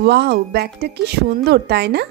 Wow, ব্যাগটা কি সুন্দর তাই না?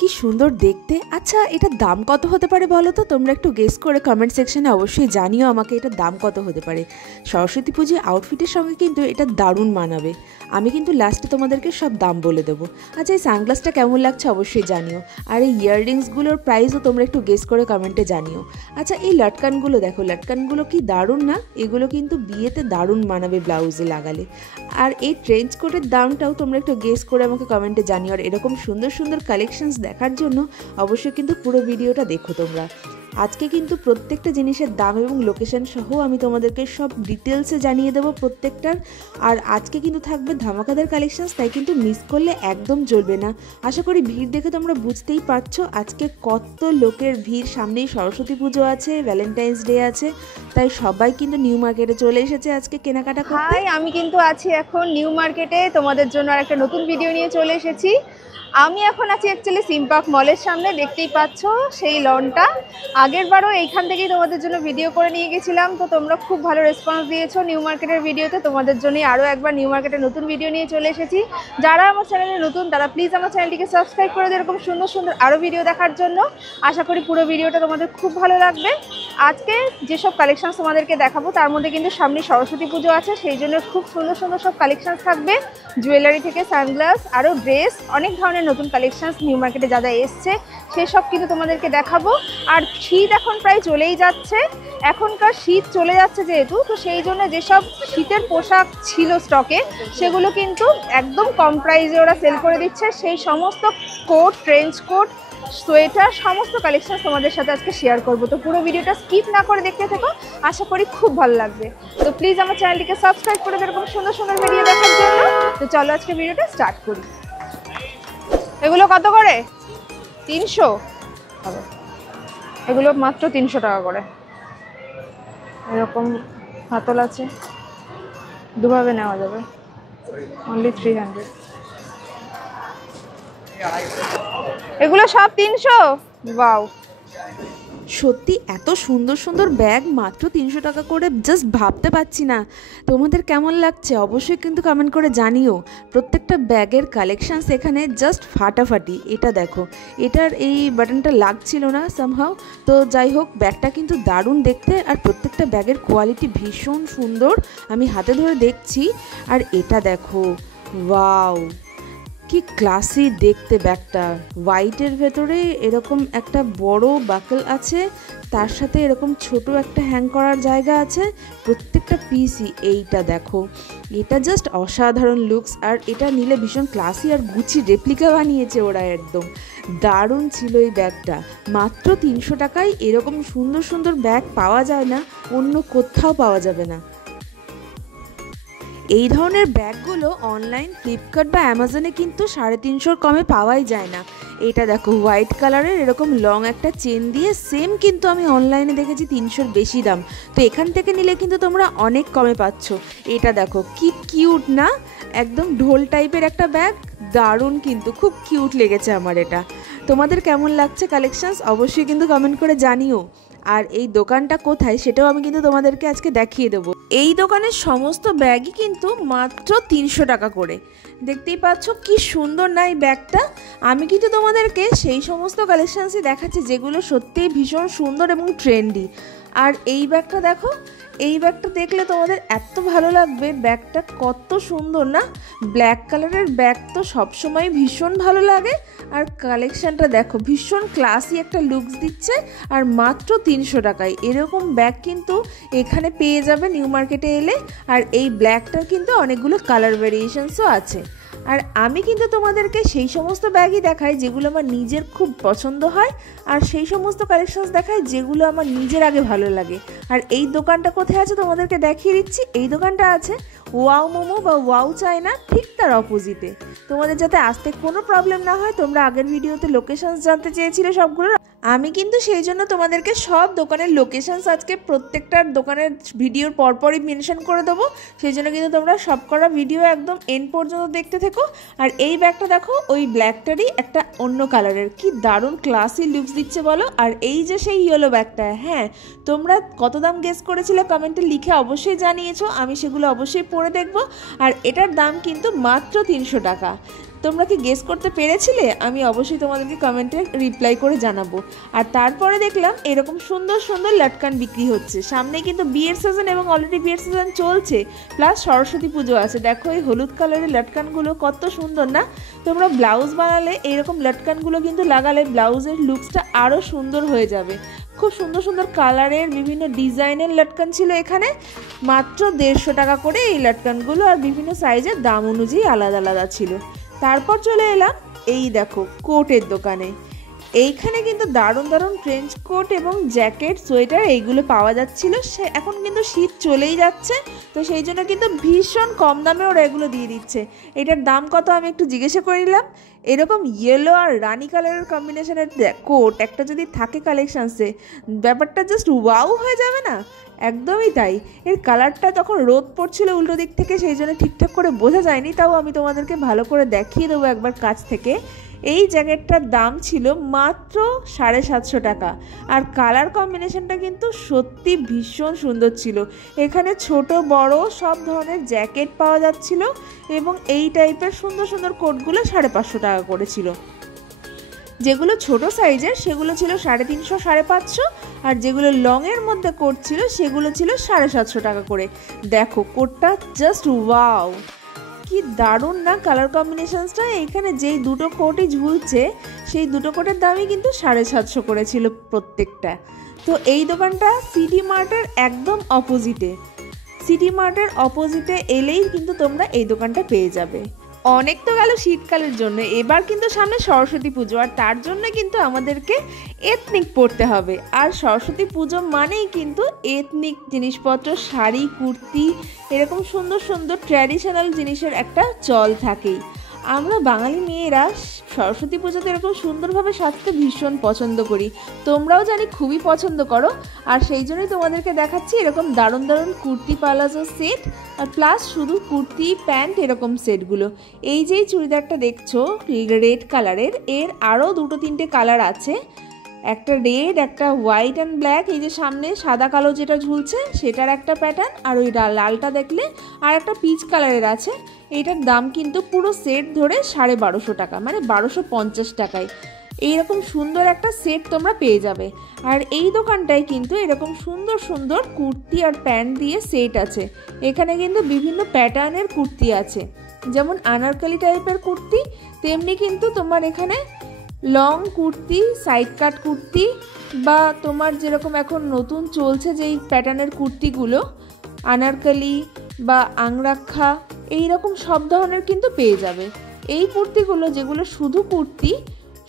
কি সুন্দর দেখতে। আচ্ছা, এটার দাম কত হতে পারে বলো তো? তোমরা একটু গেস করে কমেন্ট সেকশনে অবশ্যই জানিও আমাকে এটার দাম কত হতে পারে। সরস্বতী পুজোর আউটফিটের সঙ্গে কিন্তু এটা দারুণ মানাবে। আমি কিন্তু লাস্টে তোমাদেরকে সব দাম বলে দেবো। আচ্ছা, এই সানগ্লাসটা কেমন লাগছে অবশ্যই জানিও। আর এই ইয়াররিংসগুলোর প্রাইসও তোমরা একটু গেস করে কমেন্টে জানিও। আচ্ছা, এই লটকানগুলো দেখো, লটকানগুলো কি দারুণ না? এগুলো কিন্তু বিয়েতে দারুণ মানাবে ব্লাউজে লাগালে। আর এই ট্রেঞ্চ কোটের দামটাও তোমরা একটু গেস করে আমাকে কমেন্টে জানিও। আর এরকম সুন্দর সুন্দর কালেকশনস দেখার জন্য অবশ্যই কিন্তু পুরো ভিডিওটা দেখো তোমরা। আজকে কিন্তু প্রত্যেকটা জিনিসের দাম এবং লোকেশন সহ আমি তোমাদেরকে সব ডিটেলসে জানিয়ে দেবো প্রত্যেকটার। আর আজকে কিন্তু থাকবে ধামাকাদার কালেকশনস, তাই কিন্তু মিস করলে একদম চলবে না। আশা করি ভিড় দেখে তোমরা বুঝতেই পারছো আজকে কত লোকের ভিড়। সামনেই সরস্বতী পুজো আছে, ভ্যালেন্টাইন্স ডে আছে, তাই সবাই কিন্তু নিউ মার্কেটে চলে এসেছে আজকে কেনাকাটা করতে। আমি কিন্তু আছি এখন নিউ মার্কেটে, তোমাদের জন্য আর একটা নতুন ভিডিও নিয়ে চলে এসেছি। আমি এখন আছি অ্যাকচুয়ালি সিমপার্ক মলের সামনে, দেখতেই পাচ্ছ সেই লনটা। আগের বারও এইখান থেকেই তোমাদের জন্য ভিডিও করে নিয়ে গেছিলাম, তো তোমরা খুব ভালো রেসপন্স দিয়েছো নিউ মার্কেটের ভিডিওতে। তোমাদের জন্যই আরও একবার নিউ মার্কেটের নতুন ভিডিও নিয়ে চলে এসেছি। যারা আমার চ্যানেলে নতুন তারা প্লিজ আমার চ্যানেলটিকে সাবস্ক্রাইব করে দিও এরকম সুন্দর সুন্দর আরও ভিডিও দেখার জন্য। আশা করি পুরো ভিডিওটা তোমাদের খুব ভালো লাগবে। আজকে যেসব কালেকশান তোমাদেরকে দেখাবো তার মধ্যে কিন্তু সামনে সরস্বতী পুজো আছে, সেই জন্য খুব সুন্দর সুন্দর সব কালেকশান থাকবে। জুয়েলারি থেকে সানগ্লাস, আরও ড্রেস, অনেক ধরনের নতুন কালেকশান নিউ মার্কেটে যা যা এসছে সেসব কিন্তু তোমাদেরকে দেখাবো। আর শীত এখন প্রায় চলেই যাচ্ছে, এখনকার শীত চলে যাচ্ছে যেহেতু, তো সেই জন্য যেসব শীতের পোশাক ছিল স্টকে সেগুলো কিন্তু একদম কম প্রাইসে ওরা সেল করে দিচ্ছে। সেই সমস্ত কোট, ট্রেঞ্চ কোট, সোয়েটার, সমস্ত কালেকশন তোমাদের সাথে আজকে শেয়ার করবো। তো পুরো ভিডিওটা স্কিপ না করে দেখতে থাকো, আশা করি খুব ভালো লাগবে। তো প্লিজ আমার চ্যানেলটিকে সাবস্ক্রাইব করে এরকম সুন্দর সুন্দর ভিডিও দেখার জন্য। তো চলো আজকে ভিডিওটা স্টার্ট করি। এগুলো কত করে? 300 হবে, এগুলো মাত্র 300 টাকা করে। এরকম হাতল আছে, দুভাবে নেওয়া যাবে, অনলি 300। এগুলো সব 300। ওয়াও, সত্যি এত সুন্দর সুন্দর ব্যাগ মাত্র 300 টাকা করে, জাস্ট ভাবতে পারছি না। তোমাদের কেমন লাগছে অবশ্যই কিন্তু কমেন্ট করে জানিও। প্রত্যেকটা ব্যাগের কালেকশানস এখানে জাস্ট ফাটাফাটি। এটা দেখো, এটার এই বাটনটা লাগছিল না সামহাও, তো যাই হোক ব্যাগটা কিন্তু দারুণ দেখতে। আর প্রত্যেকটা ব্যাগের কোয়ালিটি ভীষণ সুন্দর, আমি হাতে ধরে দেখছি। আর এটা দেখো, ওয়াও কি ক্লাসি দেখতে ব্যাগটা। হোয়াইটের ভেতরে এরকম একটা বড় বাকল আছে, তার সাথে এরকম ছোট একটা হ্যাং করার জায়গা আছে। প্রত্যেকটা পিসই, এইটা দেখো, এটা জাস্ট অসাধারণ লুকস। আর এটা নিলে ভীষণ ক্লাসি আর গুচি রেপ্লিকা বানিয়েছে ওরা, একদম দারুণ ছিল এই ব্যাগটা। মাত্র 300 টাকায় এরকম সুন্দর সুন্দর ব্যাগ পাওয়া যায় না, অন্য কোথাও পাওয়া যাবে না। এই ধরনের ব্যাগগুলো অনলাইন ফ্লিপকার্ট বা অ্যামাজনে কিন্তু 350 কমে পাওয়াই যায় না। এটা দেখো, হোয়াইট কালারের এরকম লং একটা চেন দিয়ে, সেম কিন্তু আমি অনলাইনে দেখেছি 300-র বেশি দাম। তো এখান থেকে নিলে কিন্তু তোমরা অনেক কমে পাচ্ছ। এটা দেখো কি কিউট না, একদম ঢোল টাইপের একটা ব্যাগ, দারুণ কিন্তু, খুব কিউট লেগেছে আমার এটা। তোমাদের কেমন লাগছে কালেকশানস অবশ্যই কিন্তু কমেন্ট করে জানিও। আর এই দোকানটা কোথায় সেটাও আমি কিন্তু তোমাদেরকে আজকে দেখিয়ে দেবো। এই দোকানের সমস্ত ব্যাগই কিন্তু মাত্র 300 টাকা করে। দেখতেই পাচ্ছ কি সুন্দর না এই ব্যাগটা। আমি কিন্তু তোমাদেরকে সেই সমস্ত কালেকশানসই দেখাচ্ছি যেগুলো সত্যিই ভীষণ সুন্দর এবং ট্রেন্ডি। আর এই ব্যাগটা দেখো, এই ব্যাগটা দেখলে তোমাদের এত ভালো লাগবে। ব্যাগটা কত সুন্দর না, ব্ল্যাক কালারের ব্যাগ তো সবসময় ভীষণ ভালো লাগে। আর কালেকশানটা দেখো, ভীষণ ক্লাসি একটা লুকস দিচ্ছে। আর মাত্র 300 টাকায় এরকম ব্যাগ কিন্তু এখানে পেয়ে যাবে নিউ মার্কেটে এলে। আর এই ব্ল্যাকটার কিন্তু অনেকগুলো কালার ভেরিয়েশনসও আছে। আর আমি কিন্তু তোমাদেরকে সেই সমস্ত ব্যাগই দেখাই যেগুলো আমার নিজের খুব পছন্দ হয়, আর সেই সমস্ত কালেকশনস দেখাই যেগুলো আমার নিজের আগে ভালো লাগে। আর এই দোকানটা কোথায় আছে তোমাদেরকে দেখিয়ে দিচ্ছি। এই দোকানটা আছে ওয়াও মোমো বা ওয়াও চায়না, ঠিক তার অপোজিটে। তোমাদের যাতে আসতে কোনো প্রবলেম না হয়, তোমরা আগের ভিডিওতে লোকেশনস জানতে চেয়েছিলে সবগুলোর, আমি কিন্তু সেই জন্য তোমাদেরকে সব দোকানের লোকেশনস আজকে প্রত্যেকটার দোকানের ভিডিওর পরপরই মেনশন করে দেবো। সেই জন্য কিন্তু তোমরা সব করা ভিডিও একদম এন্ড পর্যন্ত দেখতে থেকো। আর এই ব্যাগটা দেখো, ওই ব্ল্যাকটারই একটা অন্য কালারের, কি দারুণ ক্লাসি লুকস দিচ্ছে বলো। আর এই যে সেই ইয়েলো ব্যাগটা, হ্যাঁ তোমরা কত দাম গেস করেছিলে কমেন্টে লিখে অবশ্যই জানিয়েছো, আমি সেগুলো অবশ্যই পরে দেখবো। আর এটার দাম কিন্তু মাত্র 300 টাকা। তোমরা কি গেস করতে পেরেছিলে? আমি অবশ্যই তোমাদেরকে কমেন্টে রিপ্লাই করে জানাবো। আর তারপরে দেখলাম এরকম সুন্দর সুন্দর লটকান বিক্রি হচ্ছে। সামনে কিন্তু বিয়ের সিজন এবং অলরেডি বিয়ের সিজন চলছে, প্লাস সরস্বতী পুজো আছে। দেখো এই হলুদ কালারের লটকানগুলো কত সুন্দর না? তোমরা ব্লাউজ বানালে এইরকম লটকানগুলো কিন্তু লাগালে ব্লাউজের লুকসটা আরও সুন্দর হয়ে যাবে। খুব সুন্দর সুন্দর কালারের বিভিন্ন ডিজাইনের লটকান ছিল এখানে। মাত্র 150 টাকা করে এই লটকানগুলো, আর বিভিন্ন সাইজের দাম অনুযায়ী আলাদা আলাদা ছিল। তারপর চলে এলাম এই দেখো কোটের দোকানে। এইখানে কিন্তু দারুণ দারুণ ট্রেঞ্চ কোট এবং জ্যাকেট, সোয়েটার এইগুলো পাওয়া যাচ্ছিল। এখন কিন্তু শীত চলেই যাচ্ছে, তো সেই জন্য কিন্তু ভীষণ কম দামে ওরা এগুলো দিয়ে দিচ্ছে। এটার দাম কত আমি একটু জিজ্ঞাসা করে নিলাম। এরকম ইয়েলো আর রানি কালারের কম্বিনেশনের কোট একটা যদি থাকে কালেকশানসে, ব্যাপারটা জাস্ট ওয়াও হয়ে যাবে না? একদমই তাই। এর কালারটা তখন রোদ পড়ছিল উল্টো দিক থেকে, সেই জন্য ঠিকঠাক করে বোঝা যায়নি, তাও আমি তোমাদেরকে ভালো করে দেখিয়ে দেবো একবার কাছ থেকে। এই জ্যাকেটটার দাম ছিল মাত্র 750 টাকা, আর কালার কম্বিনেশনটা কিন্তু সত্যি ভীষণ সুন্দর ছিল। এখানে ছোট বড় সব ধরনের জ্যাকেট পাওয়া যাচ্ছিল, এবং এই টাইপের সুন্দর সুন্দর কোটগুলো 550 টাকা করেছিল। যেগুলো ছোট সাইজের সেগুলো ছিল 350 550, আর যেগুলো লংয়ের মধ্যে কোট ছিল সেগুলো ছিল 750 টাকা করে। দেখো কোটটা জাস্ট ওয়াও, কি দারুণ না কালার কম্বিনেশনসটা। এইখানে যেই দুটো কোটই ঝুলছে সেই দুটো কোটের দামই কিন্তু 750 করেছিল প্রত্যেকটা। তো এই দোকানটা সিটি মার্টের একদম অপোজিটে। সিটি মার্টের অপোজিটে এলেই কিন্তু তোমরা এই দোকানটা পেয়ে যাবে। অনেক তো গেল শীতকালের জন্য, এবার কিন্তু সামনে সরস্বতী পুজো, আর তার জন্য কিন্তু আমাদেরকে এথনিক পরতে হবে। আর সরস্বতী পুজো মানেই কিন্তু এথনিক জিনিসপত্র, শাড়ি, কুর্তি, এরকম সুন্দর সুন্দর ট্র্যাডিশনাল জিনিসের একটা চল থাকেই। আমরা বাঙালি মেয়েরা সরস্বতী পুজোতে এরকম সুন্দরভাবে সাজতে ভীষণ পছন্দ করি, তোমরাও জানি খুবই পছন্দ করো। আর সেই জন্যই তোমাদেরকে দেখাচ্ছি এরকম দারুণ দারুণ কুর্তি পালাজো সেট, আর প্লাস শুধু কুর্তি প্যান্ট এরকম সেটগুলো। এই যেই চুড়িদারটা দেখছো রেড কালারের, এর আরও 2-3টে কালার আছে। একটা রেড, একটা হোয়াইট অ্যান্ড ব্ল্যাক, এই যে সামনে সাদা কালো যেটা ঝুলছে সেটার একটা প্যাটার্ন, আর ওই লালটা দেখলে আর একটা পিচ কালারের আছে। এইটার দাম কিন্তু পুরো সেট ধরে 1250 টাকা, মানে 1250 টাকায় এইরকম সুন্দর একটা সেট তোমরা পেয়ে যাবে। আর এই দোকানটায় কিন্তু এরকম সুন্দর সুন্দর কুর্তি আর প্যান্ট দিয়ে সেট আছে। এখানে কিন্তু বিভিন্ন প্যাটার্নের কুর্তি আছে, যেমন আনারকলি টাইপের কুর্তি, তেমনি কিন্তু তোমার এখানে লং কুর্তি, সাইড কাট কুর্তি, বা তোমার যেরকম এখন নতুন চলছে যেই প্যাটার্নের কুর্তিগুলো আনারকলি বা আংরাক্ষা, এইরকম সব ধরনের কিন্তু পেয়ে যাবে। এই কুর্তিগুলো যেগুলো শুধু কুর্তি,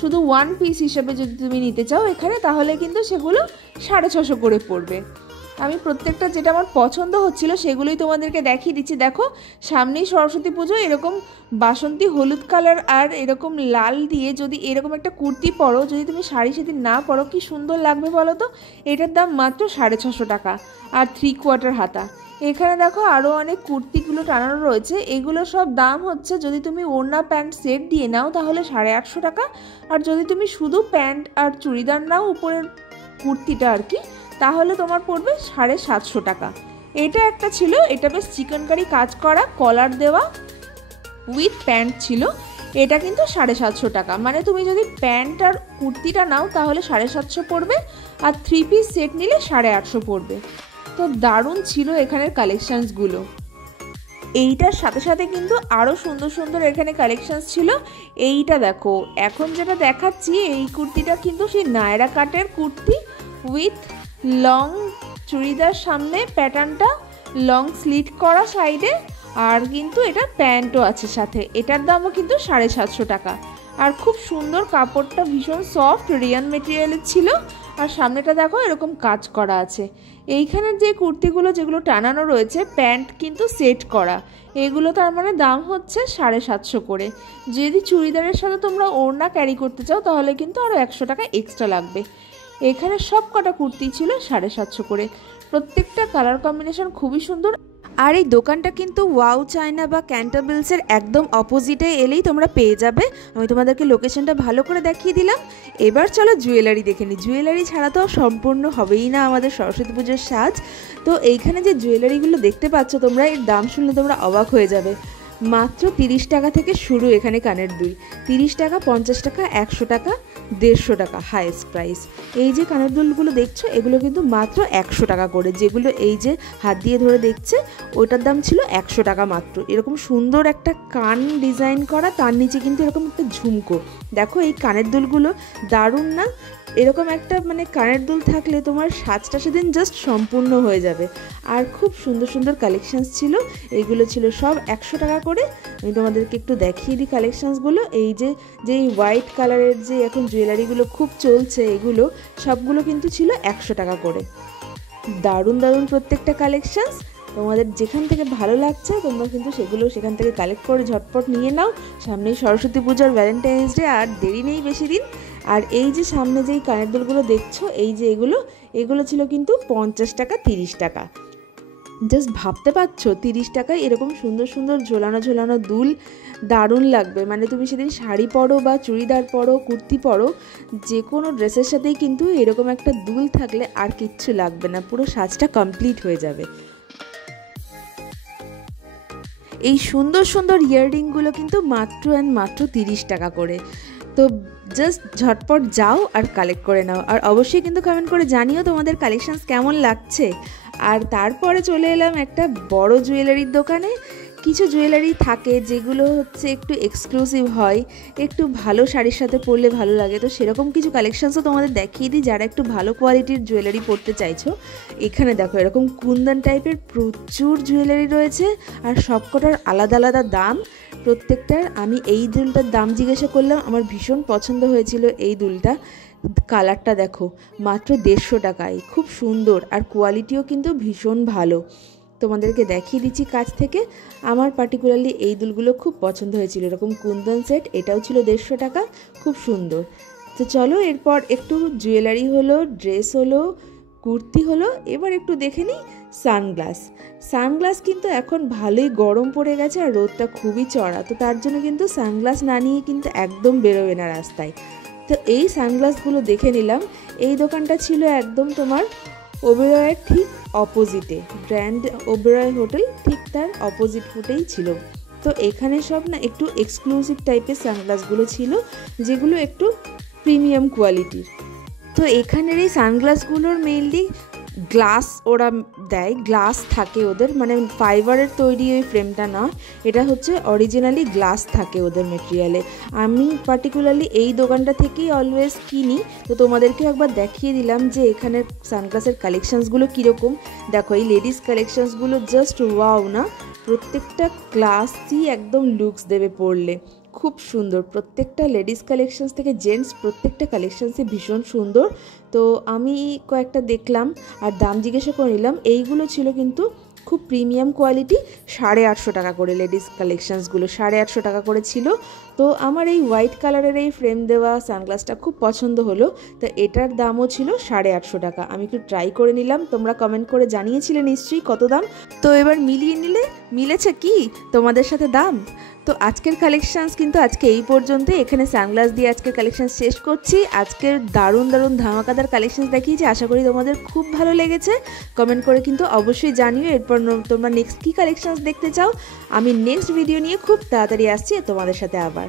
শুধু ওয়ান পিস হিসেবে যদি তুমি নিতে চাও এখানে, তাহলে কিন্তু সেগুলো 650 করে পড়বে। আমি প্রত্যেকটা যেটা আমার পছন্দ হচ্ছিল সেগুলোই তোমাদেরকে দেখিয়ে দিচ্ছি। দেখো সামনেই সরস্বতী পুজো, এরকম বাসন্তী হলুদ কালার আর এরকম লাল দিয়ে যদি এরকম একটা কুর্তি পরো, যদি তুমি শাড়ি সেদিন না পরো, কি সুন্দর লাগবে বলো তো। এটার দাম মাত্র 650 টাকা, আর 3/4 হাতা। এখানে দেখো আরও অনেক কুর্তিগুলো টানানো রয়েছে, এগুলো সব দাম হচ্ছে যদি তুমি ওড়না প্যান্ট সেট দিয়ে নাও তাহলে 850 টাকা, আর যদি তুমি শুধু প্যান্ট আর চুড়িদার নাও উপরের কুর্তিটা আর কি, তাহলে তোমার পড়বে 750 টাকা। এটা একটা ছিল, এটা বেশ চিকেনকারি কাজ করা কলার দেওয়া উইথ প্যান্ট ছিল, এটা কিন্তু 750 টাকা। মানে তুমি যদি প্যান্ট আর কুর্তিটা নাও তাহলে 750 পড়বে, আর 3 পিস সেট নিলে 850 পড়বে। তো দারুণ ছিল এখানের কালেকশানসগুলো। এইটার সাথে সাথে কিন্তু আরও সুন্দর সুন্দর এখানে কালেকশানস ছিল। এইটা দেখো, এখন যেটা দেখাচ্ছি এই কুর্তিটা কিন্তু সেই নায়রা কাটের কুর্তি উইথ লং চুড়িদার, সামনে প্যাটার্নটা লং স্লিট করা সাইডে, আর কিন্তু এটা প্যান্টও আছে সাথে। এটার দামও কিন্তু 750 টাকা, আর খুব সুন্দর কাপড়টা, ভীষণ সফট রিয়ান মেটেরিয়ালের ছিল, আর সামনেটা দেখো এরকম কাজ করা আছে। এইখানের যে কুর্তিগুলো যেগুলো টানানো রয়েছে প্যান্ট কিন্তু সেট করা, এগুলো তার মানে দাম হচ্ছে 750 করে। যদি চুড়িদারের সাথে তোমরা ওড়না ক্যারি করতে চাও তাহলে কিন্তু আরও 100 টাকা এক্সট্রা লাগবে। এখানে সব কটা কুর্তি ছিল 750 করে, প্রত্যেকটা কালার কম্বিনেশন খুবই সুন্দর। আর এই দোকানটা কিন্তু ওয়াও চায়না বা ক্যান্টাবেলসের একদম অপোজিটে এলেই তোমরা পেয়ে যাবে। আমি তোমাদেরকে লোকেশনটা ভালো করে দেখিয়ে দিলাম। এবার চলো জুয়েলারি দেখে নিই। জুয়েলারি ছাড়া তো সম্পূর্ণ হবেই না আমাদের সরস্বতী পুজোর সাজ। তো এইখানে যে জুয়েলারিগুলো দেখতে পাচ্ছ তোমরা, এর দাম শুনলে তোমরা অবাক হয়ে যাবে। মাত্র 30 টাকা থেকে শুরু এখানে কানের দুল। 30 টাকা, 50 টাকা, 100 টাকা, 150 টাকা হাইয়েস্ট প্রাইস। এই যে কানের দুলগুলো দেখছো এগুলো কিন্তু মাত্র 100 টাকা করে। যেগুলো এই যে হাত দিয়ে ধরে দেখছে ওইটার দাম ছিল 100 টাকা মাত্র। এরকম সুন্দর একটা কান ডিজাইন করা, তার নিচে কিন্তু এরকম একটা ঝুমকো। দেখো এই কানের দুলগুলো দারুণ না? এরকম একটা মানে কানের দুল থাকলে তোমার সাজটা সেদিন জাস্ট সম্পূর্ণ হয়ে যাবে। আর খুব সুন্দর সুন্দর কালেকশানস ছিল। এইগুলো ছিল সব 100 টাকা করে। আমি তোমাদেরকে একটু দেখিয়ে দিই কালেকশানসগুলো। এই যে যেই হোয়াইট কালারের যে এখন জুয়েলারিগুলো খুব চলছে, এগুলো সবগুলো কিন্তু ছিল 100 টাকা করে। দারুণ দারুণ প্রত্যেকটা কালেকশানস। তোমাদের যেখান থেকে ভালো লাগছে তোমরা কিন্তু সেগুলো সেখান থেকে কালেক্ট করে ঝটপট নিয়ে নাও। সামনেই সরস্বতী পুজোর, ভ্যালেন্টাইন্স ডে, আর দেরি নেই বেশি দিন। আর এই যে সামনে যেই কানের দুলগুলো দেখছো, এই যে এগুলো ছিল কিন্তু 50 টাকা, 30 টাকা। জাস্ট ভাবতে পারছো 30 টাকায় এরকম সুন্দর সুন্দর ঝোলানো ঝোলানো দুল? দারুণ লাগবে। মানে তুমি সেদিন শাড়ি পরো বা চুড়িদার পরো, কুর্তি পরো, যে কোনো ড্রেসের সাথেই কিন্তু এরকম একটা দুল থাকলে আর কিচ্ছু লাগবে না, পুরো সাজটা কমপ্লিট হয়ে যাবে। এই সুন্দর সুন্দর ইয়াররিংগুলো কিন্তু মাত্র 30 টাকা করে। তো জাস্ট ঝটপট যাও আর কালেক্ট করে নাও। আর অবশ্যই কিন্তু কমেন্ট করে জানিও তোমাদের কালেকশানস কেমন লাগছে। আর তারপরে চলে এলাম একটা বড় জুয়েলারির দোকানে। কিছু জুয়েলারি থাকে যেগুলো হচ্ছে একটু এক্সক্লুসিভ হয়, একটু ভালো শাড়ির সাথে পরলে ভালো লাগে। তো সেরকম কিছু কালেকশানসও তোমাদের দেখিয়ে দিই যারা একটু ভালো কোয়ালিটির জুয়েলারি পরতে চাইছো। এখানে দেখো এরকম কুন্দন টাইপের প্রচুর জুয়েলারি রয়েছে, আর সবকটার আলাদা আলাদা দাম প্রত্যেকটার। আমি এই দুলটার দাম জিজ্ঞাসা করলাম, আমার ভীষণ পছন্দ হয়েছিল এই দুলটা। কালারটা দেখো মাত্র 150 টাকায়, খুব সুন্দর, আর কোয়ালিটিও কিন্তু ভীষণ ভালো। তোমাদেরকে দেখিয়ে দিচ্ছি কাছ থেকে। আমার পার্টিকুলারলি এই দুলগুলো খুব পছন্দ হয়েছিল। এরকম কুন্দন সেট, এটাও ছিল 150 টাকা, খুব সুন্দর। তো চলো এরপর একটু জুয়েলারি হলো, ড্রেস হলো, কুর্তি হলো, এবার একটু দেখে নিই সানগ্লাস কিন্তু এখন ভালোই গরম পড়ে গেছে আর রোদটা খুবই চড়া। তো তার জন্য কিন্তু সানগ্লাস না নিয়ে কিন্তু একদম বেরোবে না রাস্তায়। তো এই সানগ্লাসগুলো দেখে নিলাম। এই দোকানটা ছিল একদম তোমার ওবেরয়ের ঠিক অপোজিটে, গ্র্যান্ড ওবেরয় হোটেল ঠিক তার অপোজিট ফুটেই ছিল। তো এখানে সব না একটু এক্সক্লুসিভ টাইপের সানগ্লাসগুলো ছিল, যেগুলো একটু প্রিমিয়াম কোয়ালিটির। তো এখানের এই সানগ্লাসগুলোর মেইনলি গ্লাস ওরা দেয়, গ্লাস থাকে ওদের, মানে ফাইবারের তৈরি ওই ফ্রেমটা না, এটা হচ্ছে অরিজিনালি গ্লাস থাকে ওদের মেটেরিয়ালে। আমি পার্টিকুলারলি এই দোকানটা থেকেই অলওয়েজ কিনি। তো তোমাদেরকে একবার দেখিয়ে দিলাম যে এখানের সানগ্লাসের কালেকশানসগুলো কীরকম। দেখো এই লেডিস কালেকশানসগুলো জাস্ট ওয়াও না? প্রত্যেকটা ক্লাসই একদম লুকস দেবে পরলে, খুব সুন্দর। প্রত্যেকটা লেডিস কালেকশানস থেকে জেন্টস প্রত্যেকটা কালেকশানসই ভীষণ সুন্দর। তো আমি কয়েকটা দেখলাম আর দাম জিজ্ঞাসা করে নিলাম। এইগুলো ছিল কিন্তু খুব প্রিমিয়াম কোয়ালিটি, 850 টাকা করে। লেডিস কালেকশানসগুলো 850 টাকা করে ছিল। তো আমার এই হোয়াইট কালারের এই ফ্রেম দেওয়া সানগ্লাসটা খুব পছন্দ হলো, তো এটার দামও ছিল 850 টাকা। আমি একটু ট্রাই করে নিলাম, তোমরা কমেন্ট করে জানিয়েছিলে নিশ্চয়ই কত দাম। তো এবার মিলিয়ে নিলে মিলেছে কি তোমাদের সাথে দাম? তো আজকের কালেকশানস কিন্তু আজকে এই পর্যন্ত। এখানে সানগ্লাস দিয়ে আজকের কালেকশান শেষ করছি। আজকের দারুণ দারুণ ধামাকাদার কালেকশানস দেখিয়েছি, আশা করি তোমাদের খুব ভালো লেগেছে। কমেন্ট করে কিন্তু অবশ্যই জানিও এরপর তোমরা নেক্সট কী কালেকশানস দেখতে চাও। আমি নেক্সট ভিডিও নিয়ে খুব তাড়াতাড়ি আসছি তোমাদের সাথে আবার।